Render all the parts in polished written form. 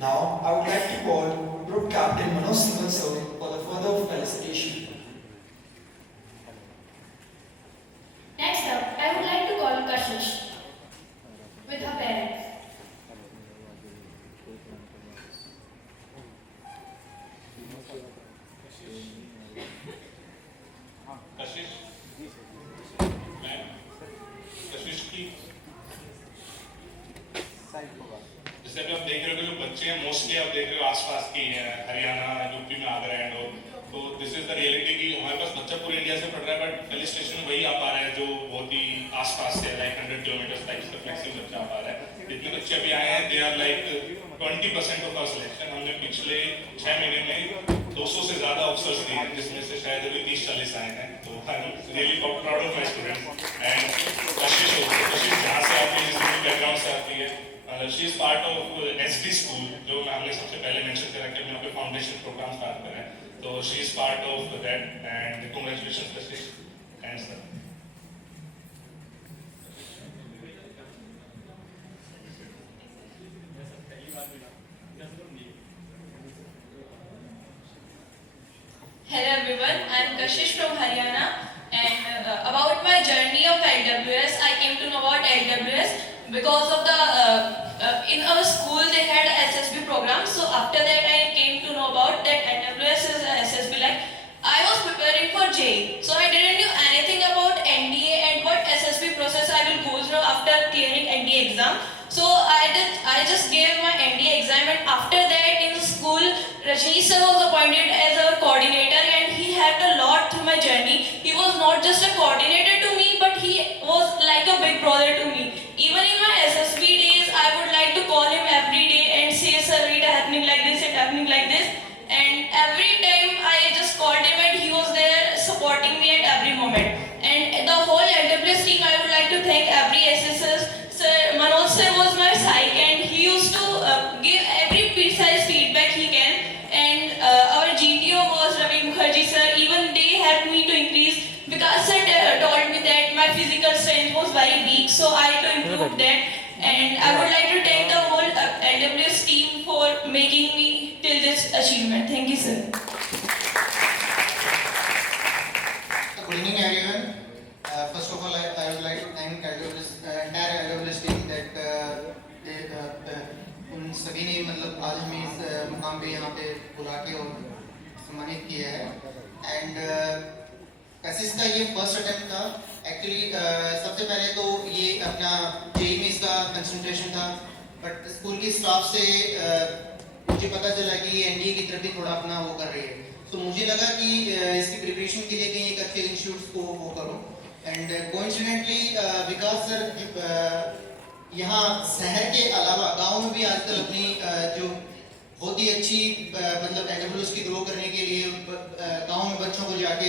Now, I would like to call Group Captain Manoj Singhal sir for the further felicitation. Next up, I would like to call Kashish with her parents. Kashish ma'am कशिश की जैसे अभी आप देख रहे हो कि जो बच्चे हैं मोस्टली आप देख रहे हो आसपास के ही हैं, हरियाणा यूपी में आगरा एंड ऑल। तो दिस इज द रियलिटी कि हमारे पास बच्चा पूरे इंडिया से पढ़ रहा है बट हिल स्टेशन वही आ पा रहा है जो बहुत ही आसपास से लाइक 100 किलोमीटर टाइप्स का फ्लेक्सिबल बच्चा आ पा रहा है। जितने बच्चे अभी आए हैं they are like 20% of our selection. हमने पिछले 6 महीने में 200 से ज्यादा ऑफिसर्स दिए हैं जिसमें से शायद अभी 30-40 आए हैं। तो I am really proud of my students and कशिश जहाँ से आती है जिस बैकग्राउंड से आती है she is part of SD school जो हमने सबसे पहले मेंशन करा कि हमने फाउंडेशन प्रोग्राम स्टार्ट करा है। तो she is part of that and congratulations Kashish and sir. Hello everyone, I am Kashish from Haryana and about my journey of LWS, I came to know about LWS because of in our school they had SSB program. So after that I came to know about that LWS is a SSB. Like I was preparing for JEE, so I didn't know anything about NDA and what SSB process I will go through after clearing NDA exam. So I just gave my NDA exam and after that in school Rajnish sir was appointed as a coordinator and he helped a lot through my journey. He was not just a coordinator to me but he was like a big brother to me. Even in my SSB days I would like to call him every day and say sir it happening like this, it happening like this, and every time I just called him and he was there supporting me at every moment. And the whole LWS team I would like to thank every SSS. Sir Manoj sir was my psych and he used to give every precise feedback he can, and our GTO was Ravi Mukherjee sir. Even they helped me to increase because sir told me that my physical strength was very weak, so I had to improve that. And I would like to thank the whole LWS team for making me till this achievement. Thank you sir. Good evening everyone. First of all, I would like to thank entire LWS team that उन सभी ने मतलब आज हमें इस मुकाम पे यहाँ पे बुला के और सम्मानित किया है। एंड कैसिस का ये फर्स्ट अटेम्प्ट था। एक्चुअली सबसे पहले तो ये अपना जेईई में इसका कंसंट्रेशन था, बट स्कूल की स्टाफ से मुझे पता चला कि एनडीए की तरफ भी थोड़ा अपना वो कर रही है। तो मुझे लगा कि इसकी प्रिपरेशन के लिए कहीं एक अच्छे इंस्टीट्यूट को वो करूँ। एंड कोइंसिडेंटली विकास सर यहाँ शहर के अलावा गांव में भी आजकल अपनी जो बहुत ही अच्छी मतलब एडब्ल्यूएस की ग्रो करने के लिए गांव में बच्चों को जाके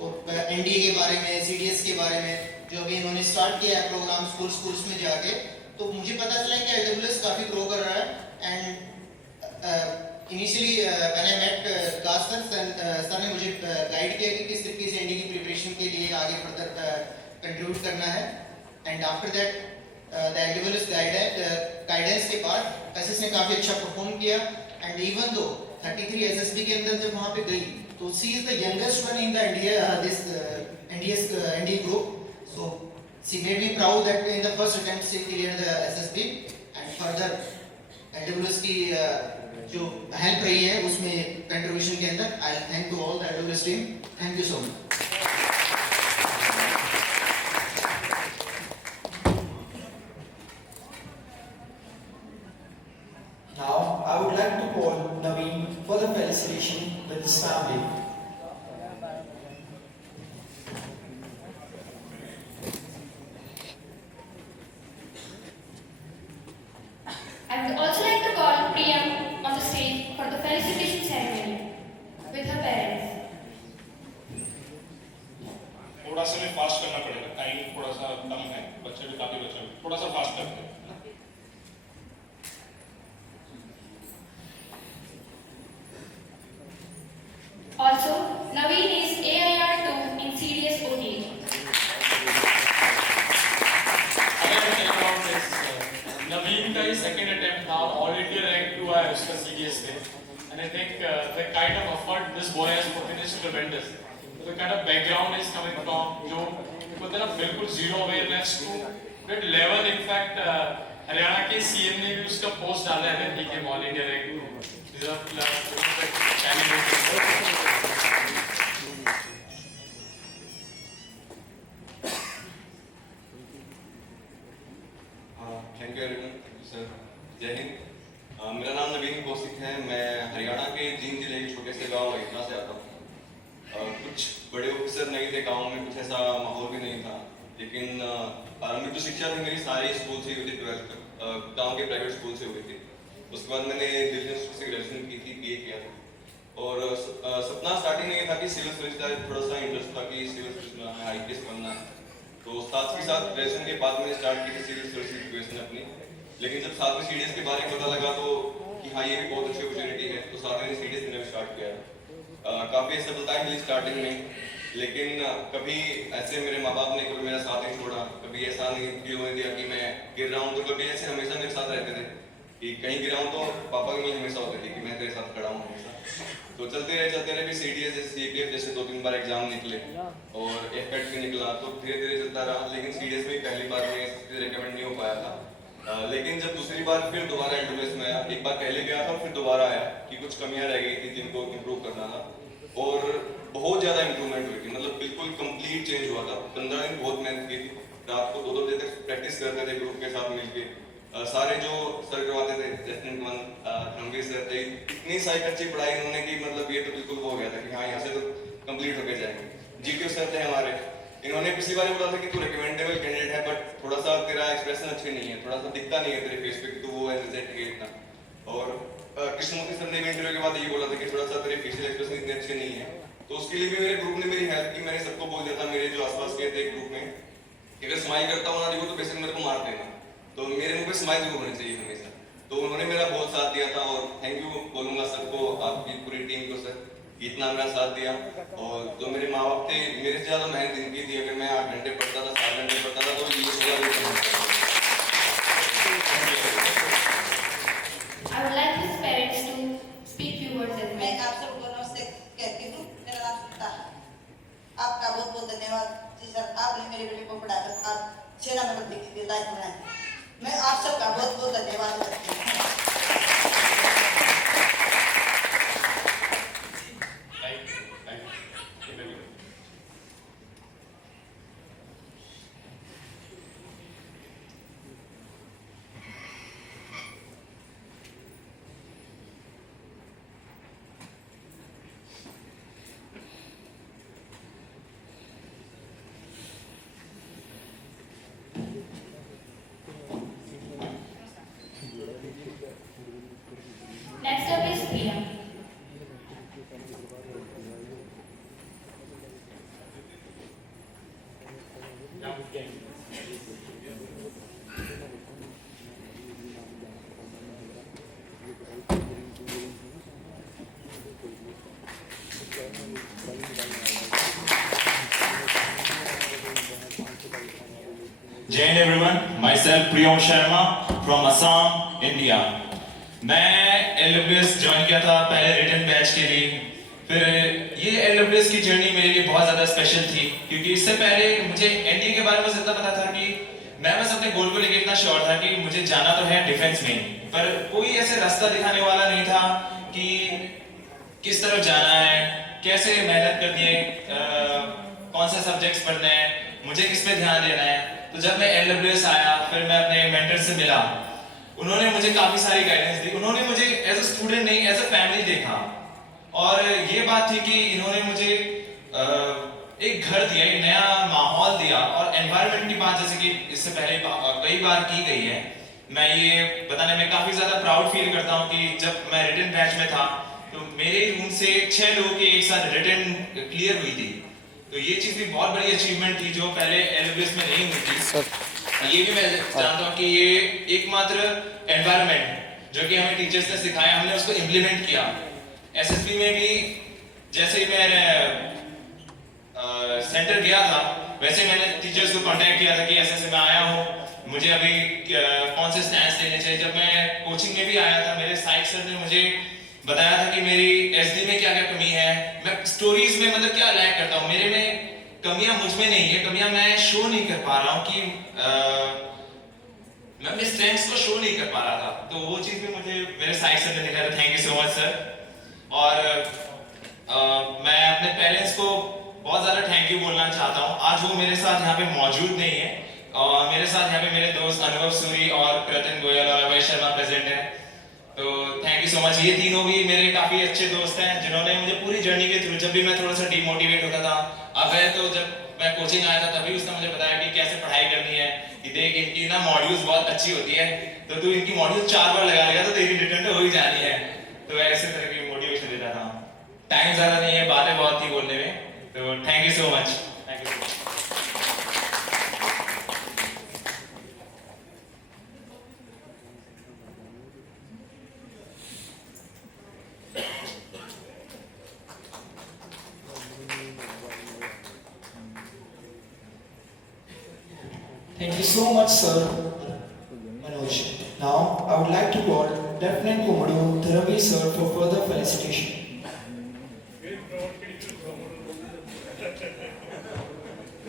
एनडीए के बारे में, सीडीएस के बारे में जो अभी इन्होंने स्टार्ट किया है प्रोग्राम स्कूल्स में जाके, तो मुझे पता चला कि एडब्ल्यूएस काफ़ी ग्रो कर रहा है। एंड इनिशियली मैंने मेट गास सर ने मुझे गाइड किया कि किस तरीके से एनडीए की प्रिपरेशन के लिए आगे फर्दर कंट्रीब्यूट करना है। And after that the AWS guidance के बाद कैसिस ने काफ़ी अच्छा परफॉर्म किया। एंड इवन दो 33 एसएसबी के अंदर जब वहाँ पे गई तो she is the youngest one in the NDA group. So she made me proud that in the first attempt she clear the SSB and further AWS की जो हेल्प रही है उसमें कंट्रीब्यूशन के अंदर। I thank to all the AWS team. Thank you so much. Now, I would like to call Naveen for the felicitation with his family. I would also like to call Priyam on the stage for the felicitation ceremony with her parents. थोड़ा सा में fast करना पड़ेगा, time थोड़ा सा कम है, बच्चे भी काफी बच्चे हैं, थोड़ा सा फास्ट करते हैं। Also for CDS Day, and I think the kind of effort this boy has put in is tremendous. The kind of background is coming from, जो बोलते हैं ना बिल्कुल zero awareness to that level. In fact, Haryana के CM ने भी उसका post डाला है कि के all India rank reserve class candidate. Thank you everyone, sir. जय हिंद. मेरा नाम नवीन कौशिक है. मैं हरियाणा के जींद जिले के छोटे से गांव इतना से आता हूँ. कुछ बड़े ऑफिसर नहीं थे गांव में, कुछ ऐसा माहौल भी नहीं था. लेकिन आरंभिक जो शिक्षा थी मेरी सारी स्कूल से हुई थी. 12th गांव के प्राइवेट स्कूल से हुई थी. उसके बाद मैंने दिल्ली यूनिवर्सिटी से ग्रेजुएशन की थी, BA किया था. और सपना स्टार्टिंग में ये था कि सिविल सर्विस का थोड़ा सा इंटरेस्ट था कि सिविल सर्विस में हमें IPS बनना है. तो साथ के साथ ग्रेजुएशन के बाद मैंने स्टार्ट की थी सिविल सर्विस की प्रिपरेशन अपनी. लेकिन जब साथ में CDS के बारे में पता लगा तो कि हाँ ये भी बहुत अच्छी अपॉर्चुनिटी है, तो साथ में CDS देना भी स्टार्ट किया. काफ़ी सफलताएं मिली स्टार्टिंग में, लेकिन कभी ऐसे मेरे माँ बाप ने कभी मेरा साथ नहीं छोड़ा. कभी ऐसा नहीं फील होने दिया कि मैं गिर रहा हूँ, तो कभी ऐसे हमेशा मेरे साथ रहते थे कि कहीं गिरा हूँ तो पापा की हमेशा होती थी कि मैं तेरे साथ खड़ा हूँ हमेशा. तो चलते रहे भी CDS जैसे CPF जैसे 2-3 बार एग्जाम निकले और FET भी निकला, तो धीरे धीरे चलता रहा. लेकिन CDS में पहली बार में रिकमेंड नहीं हो पाया था. लेकिन जब दूसरी बार फिर दोबारा LWS में आया, एक बार पहले गया था फिर दोबारा आया कि कुछ कमियां रह गई थी जिनको इम्प्रूव करना था. और बहुत ज़्यादा इम्प्रूवमेंट हुई थी, मतलब बिल्कुल कंप्लीट चेंज हुआ था. 15 दिन बहुत मेहनत की थी. रात को 2-2 बजे तक प्रैक्टिस करते थे ग्रुप के साथ मिलके. सारे जो सर करवाते थे, लेफ्टिनेंट वन रणवीर सर थे, इतनी सारी अच्छी पढ़ाई उन्होंने की, मतलब ये तो बिल्कुल हो गया था कि हाँ यहाँ से तो कंप्लीट होके जाएंगे. GTO सर थे हमारे, इन्होंने पिछली बार बोला था कि तू रिकमेंडेबल कैंडिडेट है, बट थोड़ा सा तेरा एक्सप्रेशन अच्छे नहीं है, थोड़ा सा दिखता नहीं है तेरे फेस पे कि तू वो एनर्जेटिक है इतना. और कृष्णमूर्ति सर ने भी इंटरव्यू के बाद ये बोला था कि थोड़ा सा तेरे फेशियल एक्सप्रेशन इतने अच्छे नहीं है. तो उसके लिए भी मेरे ग्रुप ने मेरी हेल्प की. मैंने सबको बोल दिया था मेरे जो आसपास के थे ग्रुप में कि अगर स्माइल करता हूँ ना देखो तो बेसिक मेरे को मार देना, तो मेरे मुंह पे स्माइल जरूर होनी चाहिए हमेशा. तो उन्होंने मेरा बहुत साथ दिया था और थैंक यू बोलूँगा सबको, आपकी पूरी टीम को सर, इतना मेरा साथ दिया. और जो मेरे माँ बाप थे, मेरे से ज़्यादा मेहनत इनकी थी. अगर मैं 8 घंटे पढ़ता था, 7 घंटे पढ़ता था, तो ये सोचा भी नहीं. I would like his parents to speak few words as मैं well. आप सबको नमस्ते कहती हूँ. मेरा नाम सुनीता है. आपका बहुत बहुत धन्यवाद जी सर, आपने मेरे बेटे को पढ़ाकर आज सेना में भर्ती की लायक बनाया. मैं आप सबका बहुत बहुत धन्यवाद करती हूँ. Next up is Priya. Jai Hind everyone, myself Priyam Sharma from Assam, India. मैं LWS ज्वाइन किया था पहले रिटर्न बैच के लिए. फिर ये LWS की जर्नी मेरे लिए बहुत ज़्यादा स्पेशल थी क्योंकि इससे पहले मुझे NDA के बारे में इतना पता था कि मैं बस अपने गोल को लेकर इतना श्योर था कि मुझे जाना तो है डिफेंस में, पर कोई ऐसे रास्ता दिखाने वाला नहीं था कि किस तरफ जाना है, कैसे मेहनत करनी है, कौन सा सब्जेक्ट्स पढ़ने हैं, मुझे किस पे ध्यान देना है. तो जब मैं LWS आया, फिर मैं अपने मेंटर से मिला, उन्होंने मुझे काफ़ी सारी गाइडेंस दी. उन्होंने मुझे एज अ स्टूडेंट नहीं, एज अ फैमिली देखा. और ये बात थी कि इन्होंने मुझे एक घर दिया, एक नया माहौल दिया. और एनवायरनमेंट की बात जैसे कि इससे पहले कई बार की गई है, मैं ये बताने में काफ़ी ज़्यादा प्राउड फील करता हूँ कि जब मैं रिटर्न बैच में था तो मेरे रूम से 6 लोगों की एक साथ रिटर्न क्लियर हुई थी. तो ये चीज़ भी बहुत बड़ी अचीवमेंट थी जो पहले LWS में नहीं हुई थी. ये भी मैं जानता हूँ कि ये एकमात्र एनवायरनमेंट जो कि हमें टीचर्स ने सिखाया, हमने उसको इम्प्लीमेंट किया. SSB में भी जैसे ही मैं सेंटर गया था, वैसे मैंने टीचर्स को कांटेक्ट किया था कि ऐसे मैं आया हूँ, मुझे अभी कौन से स्टैंड्स लेने चाहिए। जब मैं कोचिंग में भी आया था, मेरे साइक सर ने मुझे बताया था कि मेरी एसडी में क्या क्या कमी है, मैं स्टोरीज में मतलब क्या लैक करता हूँ, मेरे में कमियां मुझ में नहीं है, कमियां मैं शो नहीं कर पा रहा हूँ कि मैं अपने स्ट्रेंथ्स को शो नहीं कर पा रहा था। तो वो चीज़ भी मुझे मेरे साइड से दिखा था। Thank you so much sir. और मैं अपने पेरेंट्स को बहुत ज़्यादा थैंक यू बोलना चाहता हूँ। आज वो मेरे साथ यहाँ पे मौजूद नहीं है और मेरे साथ यहाँ पे मेरे दोस्त अनुभव सूरी और कृतिन गोयल और अभय शर्मा प्रेजेंट हैं। तो थैंक यू सो मच। ये तीनों भी मेरे काफ़ी अच्छे दोस्त हैं जिन्होंने मुझे पूरी जर्नी के थ्रू, जब भी मैं थोड़ा सा डिमोटिवेट होता था, अभय तो जब मैं कोचिंग आया था तभी उसने मुझे बताया कि कैसे पढ़ाई करनी है, कि देख इनकी ना मॉड्यूल्स बहुत अच्छी होती है, तो तू इनकी मॉड्यूल 4 बार लगा लेगा तो तेरी रिटर्न तो हो ही जानी है। तो ऐसे तरह की मोटिवेशन देता था। टाइम ज़्यादा नहीं है, बातें बहुत थी बोलने में, तो thank you so much. Thank you. Thank you so much, sir. Manoj. Now, I would like to call Lieutenant Commodore Dharavi sir for further felicitation.